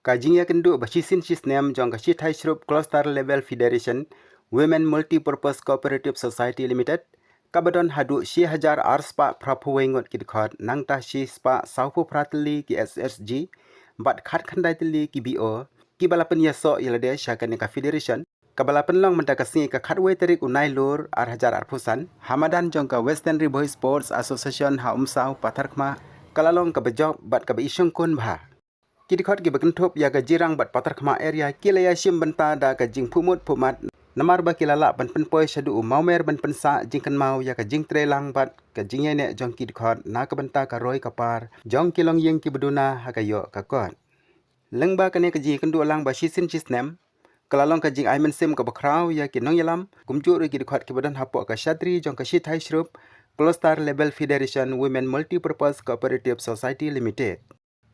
Kajingya kendu basisin sisnem jong kashi Thai Shrup Cluster Level Federation Women Multi-Purpose Cooperative Society Limited kabadon hadu shi hajar arspa prapuwengot kidkhot nangta shi spa saupu pratli ki SSG bat khat khandai tli ki BO ki balapan yaso yalade syakane ka federation kabalapan long mentakasi ka khatwe tarik unai lur ar hajar arpusan hamadan jong ka Western River Sports Association ha umsau patharkma kalalong ka bejok bat ka isung kun bha kidkhot ki bakentop ya ka jirang bat patharkma area kilaya sim benta da ka jing pumut pumat namar ba kilala ban penpoi shadu maumer ban pensa jingkan mau ya ka jing trelang bat ka jingye ne jong kidkhot na ka benta ka roi kapar jong kilong yeng ki beduna ha ka yo ka kon lengba kane ka ji kendu lang ba sisin chisnem kalalong ka jing aimen sim ka bakrau ya ki nong yalam kumju ri kidkhot ki badan hapo ka shatri jong ka shi Thai Shrup Cluster Level Federation Women Multi-Purpose Cooperative Society Limited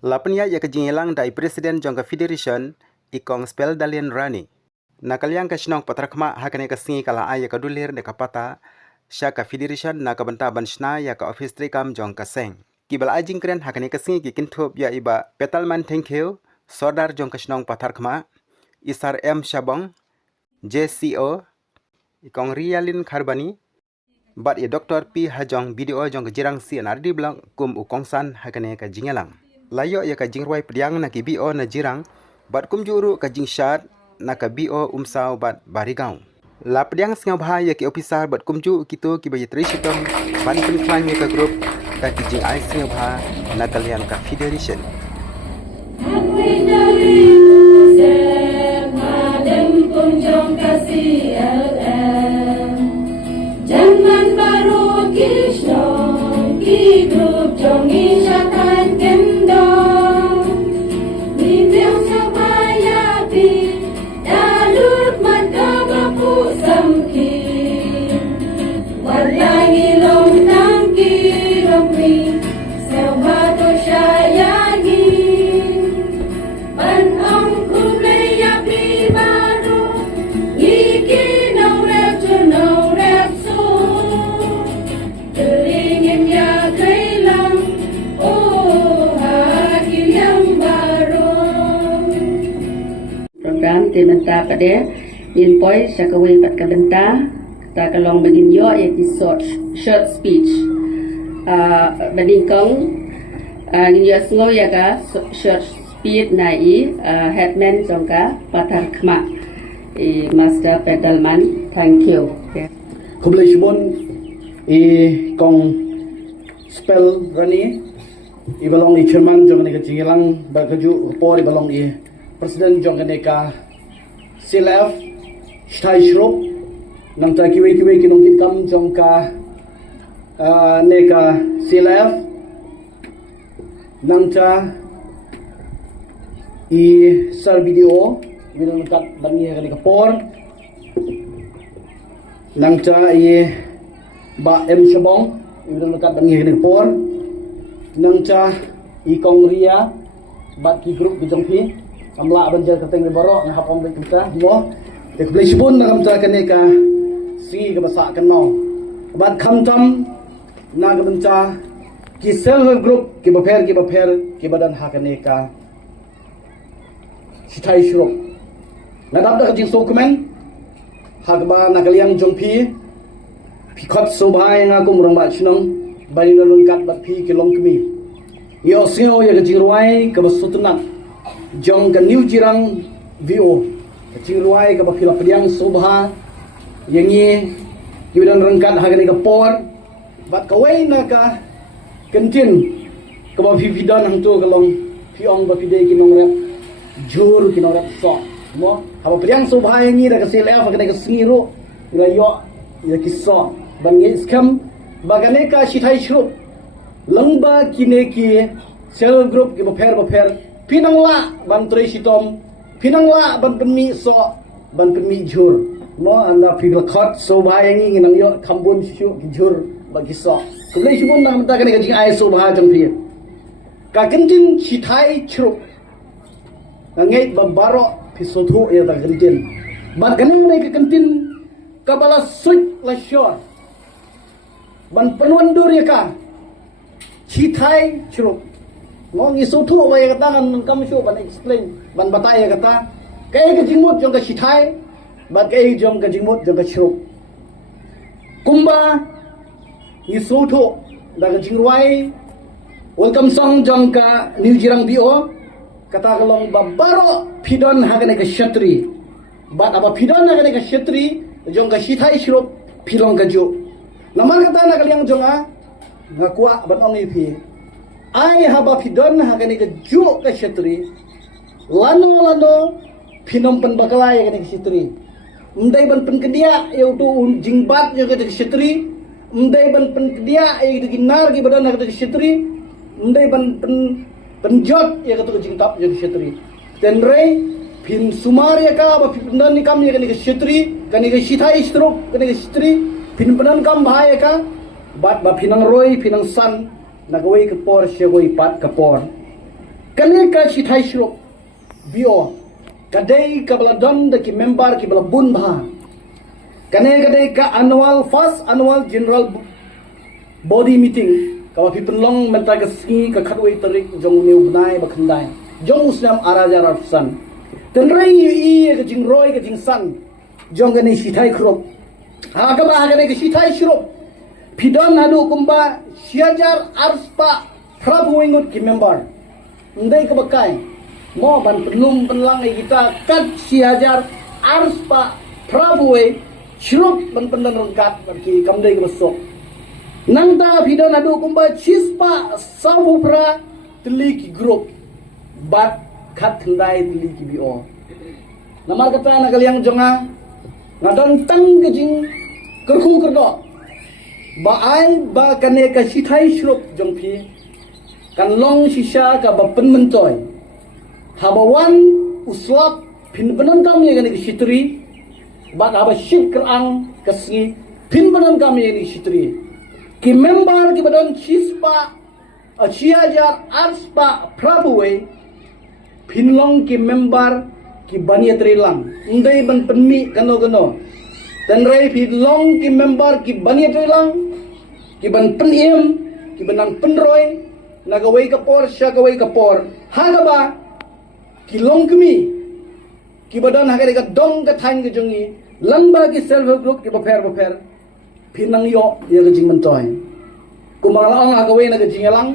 lapanya ya ka jing yalang dai president jong ka federation ikong spell dalian rani nakalyang ka sinong patrakma hakane ka singi kala aya ka dulir de kapata sya ka federation na ka benta ban shna ya ka office trikam jong ka seng kibal ajing kren hakane ka singi ki kinthop ya iba petalman thank you sodar jong ka sinong patrakma isar m shabong JCO ikong rialin kharbani bat ya Dr. P Hajong BDO jong ka jirang si nardi blang kum ukongsan hakane ka jingalang layo ya ka jingrwai priang na ki BO na jirang bat kum juru ka jingshat na ka BO umsau bat barigau la priang singaw bha ya ki officer bat kum ju kito ki bayi tri sitom ban penklang ya ka group ka ki jing ai singaw bha na kalian ka federation Jangan baru kisah ki grup jongi syatan kendong Mimpiang sabaya pi dalur mata bapu samki Walangi long tangki rompi sewa to syayagi Ban ong kumlay api baru Iki no rep to no rep so Teringin ya kailang Oh hakil yang baru Program tinanta kade Yin poi syakawai pat kabenta Ta kalong bagin yo yaki short speech Badingkong Ngin yo sengaw yaka short speech na headman jongka patar khma Master Pedalman, thank you. Kublishbon kong spell rani ibalong i chairman jong ne ka jingilang ba kaju por ibalong i president jong ne ka CLF Thai Shrup nang ta kiwe kinong kitam jong ka ne ka CLF nang ta i sar video bilang kat bangi ka por nang ta i ba em shabong bilang kat bangi ka por nang ta i kong ria bat ki group bijong pi amla banjal ka teng baro nga hapong ba kita mo te place bun na kam ta kane ka si ka basa kan no bat kham tam na ka banta ki self help group ki ba pher ki badan ha kane ka si Thai Shrup nadap da jing dokumen hagba nakaliang jongpi pikot sobhai nga kum rong ba chnong bari na lun kat bat phi kilong kmi yo sio ya jing ruai ka basutna jong ka new jirang vo jing ruai ka ba phila priang sobha yangi kidan rengkat hagani ka por bat ka wai na ka kentin ka ba phi vidan hang to kalong phi ong ba phi de kinong rep jur kinong rep so mo haba priang sobhai ngi da ka CLF ka ka singiro ila yo ya kisso bangi scam bagane ka shi Thai Shrup langba kine ki self group ki ba pher pinangla ban tre sitom pinangla ban penmi so ban penmi jur mo anda pigla khot sobhai ngi nang yo khambun shu ki jur ba kisso kulai shubun nam ta ka jing ai sobha jang pi ka kentin shi Thai Shrup ngai ba baro pisothu ya ta kentin ban kanang nei ka kentin kabala suit la shor ban penwandur ya ka Thai Shrup Ngong isu tu ba ya kata kan kam shu ban explain ban batai ya kata kai ke jingmut jong ka shithai ba kai jong ka jingmut jong ka shru kumba isu tu da ka jingruai welcome song jong ka new jirang bio kata kalong babaro pidon hagane ka shatri bat aba pidon hagane ka shatri jong ka shithai shru pilong ka jo namar kata na kaliang jonga ngakwa ban ong ipi ai haba pidon hagane ka ju ka shatri lano pinom pen bakalai ka shatri mdai ban pen kedia eu tu jingbat jo ka shatri mdai ban pen kedia eu tu ginar ki badan ka shatri mdai ban pen penjot ya ka tu jingtap jo ka shatri dan rei pin sumar ya ka ba pindan ni kam ya ka shatri ka ni ka shithai struk ka ni ka shatri pin panan kam bahaya ka bat ba pinang roi pinang san nagaway kapor siya goy pat kapor kani ka shithai shruk bio kadai kabladon da ki member ki bala bun bha kani kadai ka first annual general body meeting ka ba pinlong mental ka ski ka khatway tarik jong new bunai ba khandai jong usnam araja rafsan tenrai i ka jing roi ka jing san jong kani shithai khruk ha ka ba kani ka shithai shruk pidon hadu kumba siajar arspa prabu ingut ki member ndai ka bakai mo ban pelum penlang kita kat siajar arspa prabu e shruk ban pendan rengkat ki kamdai ka besok nangta pidon hadu kumba chispa savupra teli ki group bat khat thandai teli ki bio namar kata na kaliang jonga ngadon tang kejing kerku kerdo ba ai ba kane ka shithai shruk jongpi kan long shisha ka ba pen mentoy habawan uslap pin benan kami kan ki shitri ba haba shit kerang kasni pin benan kami ni shitri ki member ki badon chispa achiajar arspa prabuwe pin long ki member ki baniatri lang ndai ban penmi kano dan rai phi long ki member ki baniatri lang ki ban penim ki banang penroi nagawai kapor sya gawai kapor hagaba ki long kemi ki badan hagare ka dong ka thain ka jongi lamba ki self help group ki baper pinang yo ya ka jing mentoy kumanglaong hagawai na ka jingalang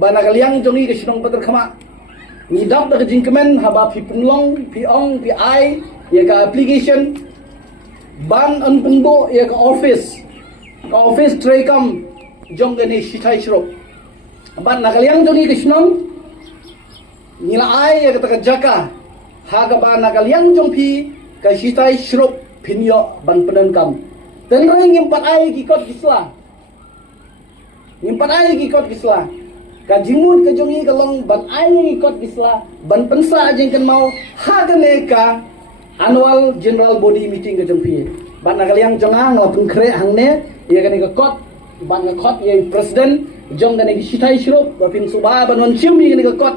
banagaliang jongi ka sinong pater khama ngidap da ka jing kemen haba phi penlong phi ong phi ai ya ka application ban an pungbo ya ka office tray kam jong gani shithai shrok ban nakaliang jongi kisnong nila ai ya ka jaka haga ban nakaliang jong pi ka shithai shrok pinyo ban penan kam dan ring impat ai ki kot kisla ka jimut ka jongi ka long ban ai ki kot kisla ban pensa jeng kan mau haga neka annual general body meeting ka jong pi ban nakaliang jongang la pungkre hangne ya kan ka kot ban ka kot ye president jong kan ki shithai shrok ba pin suba ban wan chiu mi kan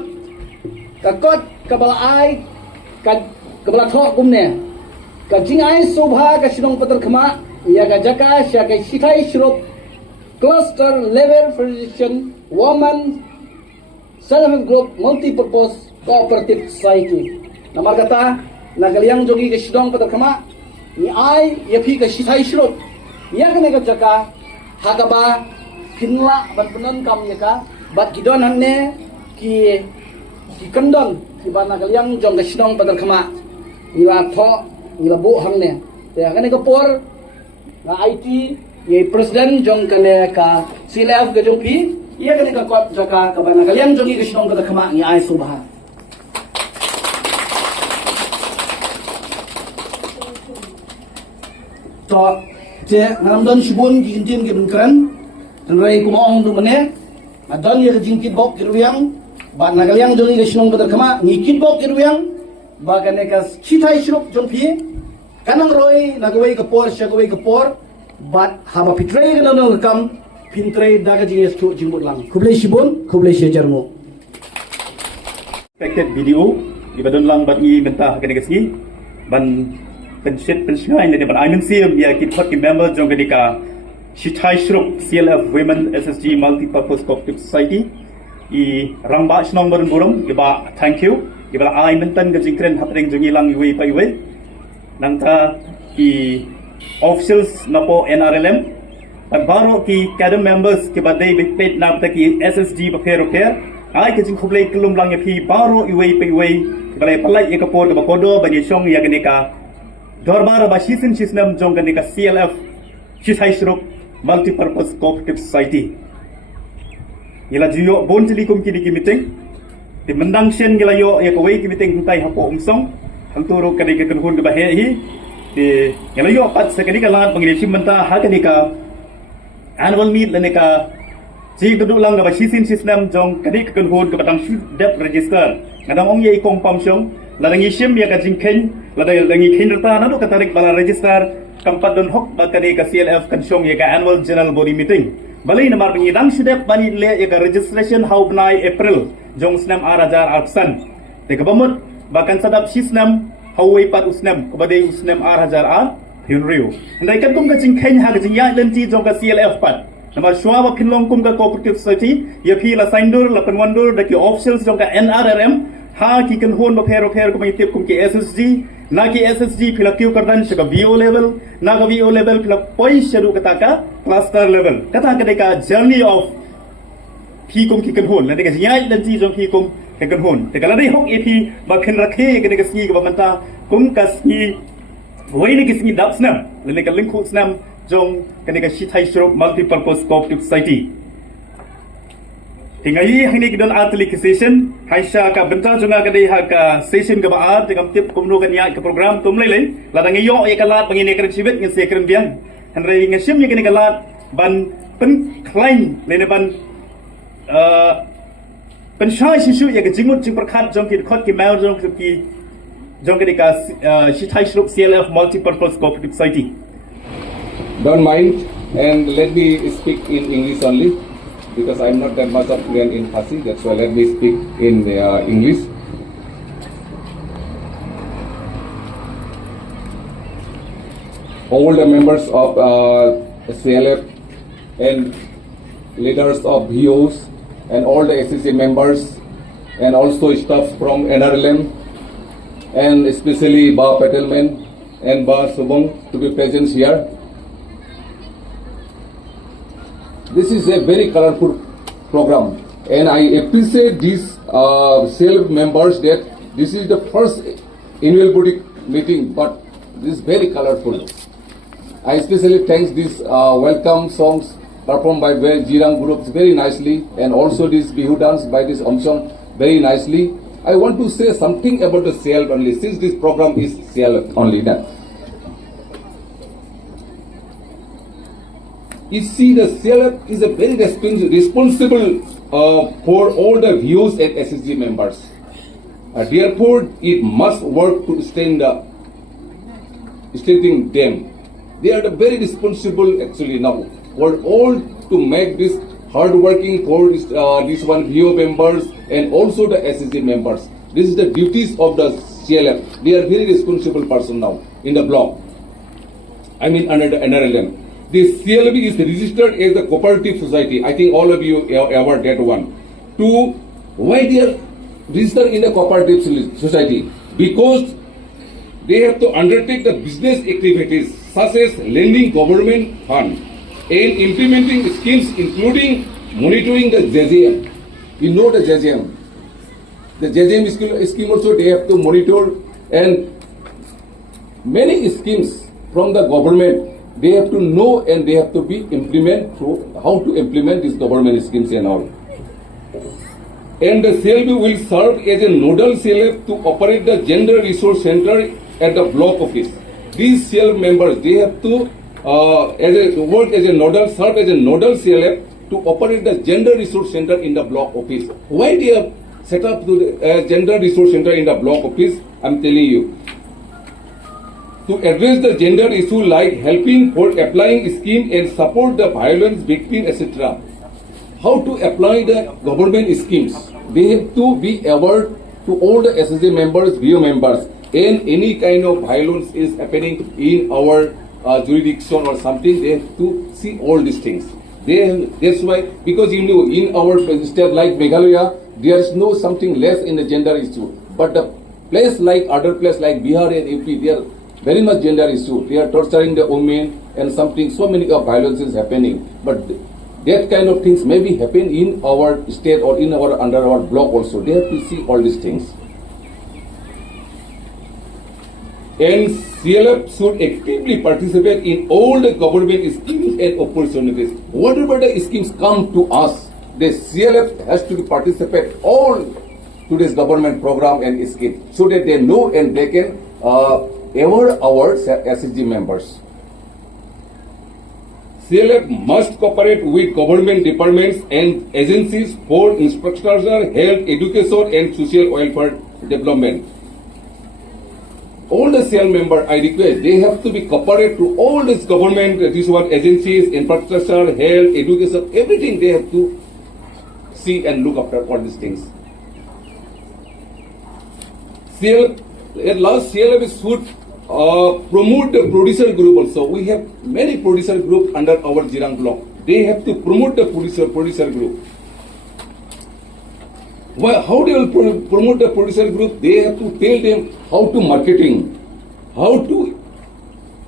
ka kot ka bala ai ka bala thok kumne ka jing ai subha ka sinong patar khama ya ka jaka sya ka shithai shrok cluster level physician woman self help group multi-purpose cooperative society namar kata nakaliang jongi ka sidong patar khama ni ai ya phi ka shithai shrok ya kan ka jaka hagaba pinla ban penan kam ya ka bat gidon hanne ki kandon ki bana kaliang jong ka sidong patar khama ila tho ila bu hangne ya kan ka por na IT ye president jong kane ka silaf ga jong pi ya kan ka kot jaka ka bana kaliang jongi ka sidong patar khama ni ai subha to je namdon shibun ki kintin ki benkran dan rai kumaong tu mene adon ye jingkit bok kirwiang ba nagaliang joli ke sinong betar kama ngikit bok kirwiang ba kane ka chithai shruk jongpi kanang roi nagawai ka por shagawai ka por bat haba pitrei na no kam pintrei daga jinges tu jingmut lang kublai shibun kublai shejarmo expected video ibadon lang bat ngi benta kane ka ski ban pensiun ini dapat ayam siam ya kita ki member jong ketika Shithai Shruk CLF Women SSG Multi-Purpose Cooperative Society i ramba snong barun burum iba thank you iba ai menten ke jingkren hapring jungi lang iwe pa iwe nang ta i officials napo NRLM baru ki cadre members ke badai bipet na ki SSG paper ai ke jing khublei kelum lang ya phi baru iwe pa iwe balai palai ya kapor ke bakodo bani song ya genika dorbar ba shisin shisnam jong genika CLF Shithai Shrup Multi-Purpose Cooperative Society ila jiyo bon jeli kum kini ki meeting di mendang shen gila yo ya kawai ki meeting huntai hapo umsong hanturo kani ke kunhun ke bahe hi di gila yo pat sekali kalangan pengilisi menta ha kani ka annual meet lene ka ji duduk lang ga shisin system jong kani ke kunhun ke batang dep register ngadang ong ye kong pam syong ladangi shim ya ka jingken ladangi khinrta na do ka tarik bala register kampat don hok ba kani ka CLF kan syong ya ka annual general body meeting balai namar pengidang sedep bani le ya registration hau benai April jong snam arajar arsan te kabamut bahkan sadap sisnam hauai pat usnam kabadai usnam arajar ar hyunriu ndai kan kum ka jingkhen ha ka jingya lenti jong ka CLF pat namar shwa ba khinlong kum ka cooperative society ya phi la saindur la penwandur da ki officials jong ka NRRM ha ki kan hon ba phero ko mai tip kum ki SSG na ki SSG phila kyu kardan shaka VO level na ka VO level phila poi sharu kata ka cluster level kata ka deka journey of phi kum ki kan hon la deka nyai dan ji jong phi kum ke kan hon te kala dei hok ep ba khen rakhe ke deka si ka manta kum ka si wai ne ki si dap snam la ne ka link khu snam jong ka deka Shithai Shrup Multi-Purpose Cooperative Society Hingai hini kidon atli ke session haisha ka benta junga ka dei ha ka session ka baat tegam tip kumno kan ya ka program tum lele ladang yo e kalat pangine kren sibet nge sekren biang hanre nge sim ye kini kalat ban pen klein lene ban pen shai shishu ye ka jingmut jing prakhat jong ki khot ki mail jong ki jong ka deka Shithai Shrup CLF Multi-Purpose Cooperative Society. Don't mind, and let me speak in English only. Because I'm not that much of fluent in Farsi, that's why let me speak in English. All the members of CLF and leaders of VOs and all the SCC members and also staff from NRLM and especially Ba Petelman and Ba Subong to be present here. This is a very colorful program, and I appreciate these CLF members that this is the first annual body meeting, but this is very colorful. I especially thank these welcome songs performed by Jirang groups very nicely, and also this Bihu dance by this Omsong very nicely. I want to say something about the CLF only, since this program is CLF only. Now, you see, the CLF is a very responsible for all the views and SSG members. Therefore, it must work to strengthen them. They are the very responsible actually now for all to make this hard-working for this one VO members and also the SSG members. This is the duties of the CLF. They are very responsible person now in the block. I mean under the NRLM. The CLB is registered as a cooperative society. I think all of you are aware that one. Why they are registered in a cooperative society? Because they have to undertake the business activities such as lending government fund and implementing schemes including monitoring the JJM. You know the JJM. The JJM scheme also they have to monitor, and many schemes from the government they have to know and they have to be how to implement these government schemes and all. And the CLB will serve as a nodal CLF to operate the Gender Resource Center at the block office. These CLF members, they have to serve as a nodal CLF to operate the Gender Resource Center in the block office. Why they have set up the Gender Resource Center in the block office? I'm telling you. To address the gender issue like helping for applying scheme and support the violence victim, etc. How to apply the government schemes? They have to be aware to all the SSG members, VO members, and any kind of violence is happening in our jurisdiction or something, they have to see all these things. That's why, because you know, in our state like Meghalaya, there is no something less in the gender issue. But the place like other place like Bihar and UP, they are very much gender issue. They are torturing the women and something, so many of violence is happening. But that kind of things maybe happen in our state or in our under our block also. They have to see all these things. And CLF should actively participate in all the government schemes and opportunities. Whatever the schemes come to us, the CLF has to participate all to this government program and scheme so that they know and they can ever our SSG members. CLF must cooperate with government departments and agencies for infrastructure, health, education and social welfare development. All the CL members, I request, they have to be cooperate to all these government, agencies, infrastructure, health, education, everything they have to see and look after all these things. At last, CLF should promote the producer group also. We have many producer groups under our Jirang block. They have to promote the producer group. Well, how they will promote the producer group? They have to tell them how to marketing, how to,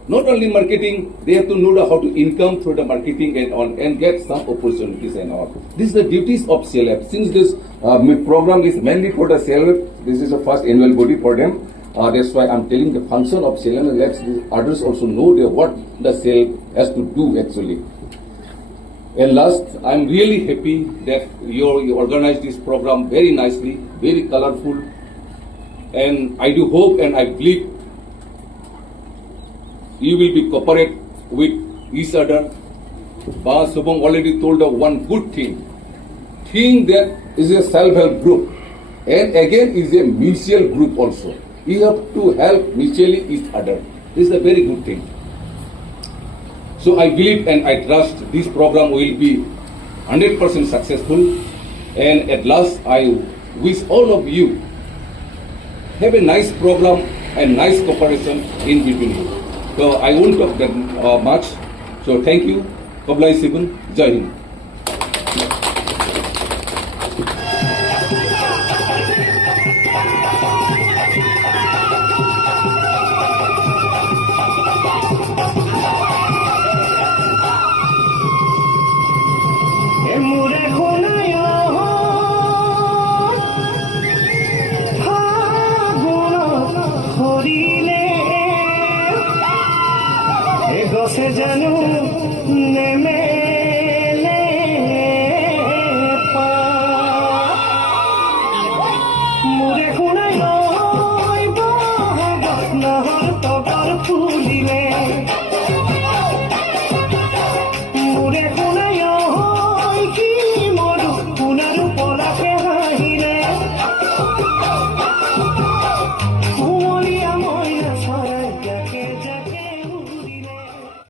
not only marketing, they have to know how to income through the marketing and on and get some opportunities and all. This is the duties of CLF. Since this program is mainly for the CLF, this is the first annual body for them. That's why I'm telling the function of CLF and let others also know what the CLF has to do actually. And last, I'm really happy that you organized this program very nicely, very colorful. And I do hope and I believe you will be cooperate with each other. Ba Subong already told us one good thing that is a self-help group. And again is a mutual group also. You have to help mutually each other. This is a very good thing. So I believe and I trust this program will be 100% successful. And at last, I wish all of you have a nice program and nice cooperation in between you. So I won't talk that much. So thank you. Kablai Sibun. Jai Hind. से जानू ने मेले पा मुरे खुनाई लोई बो नहर तो कर फूलिले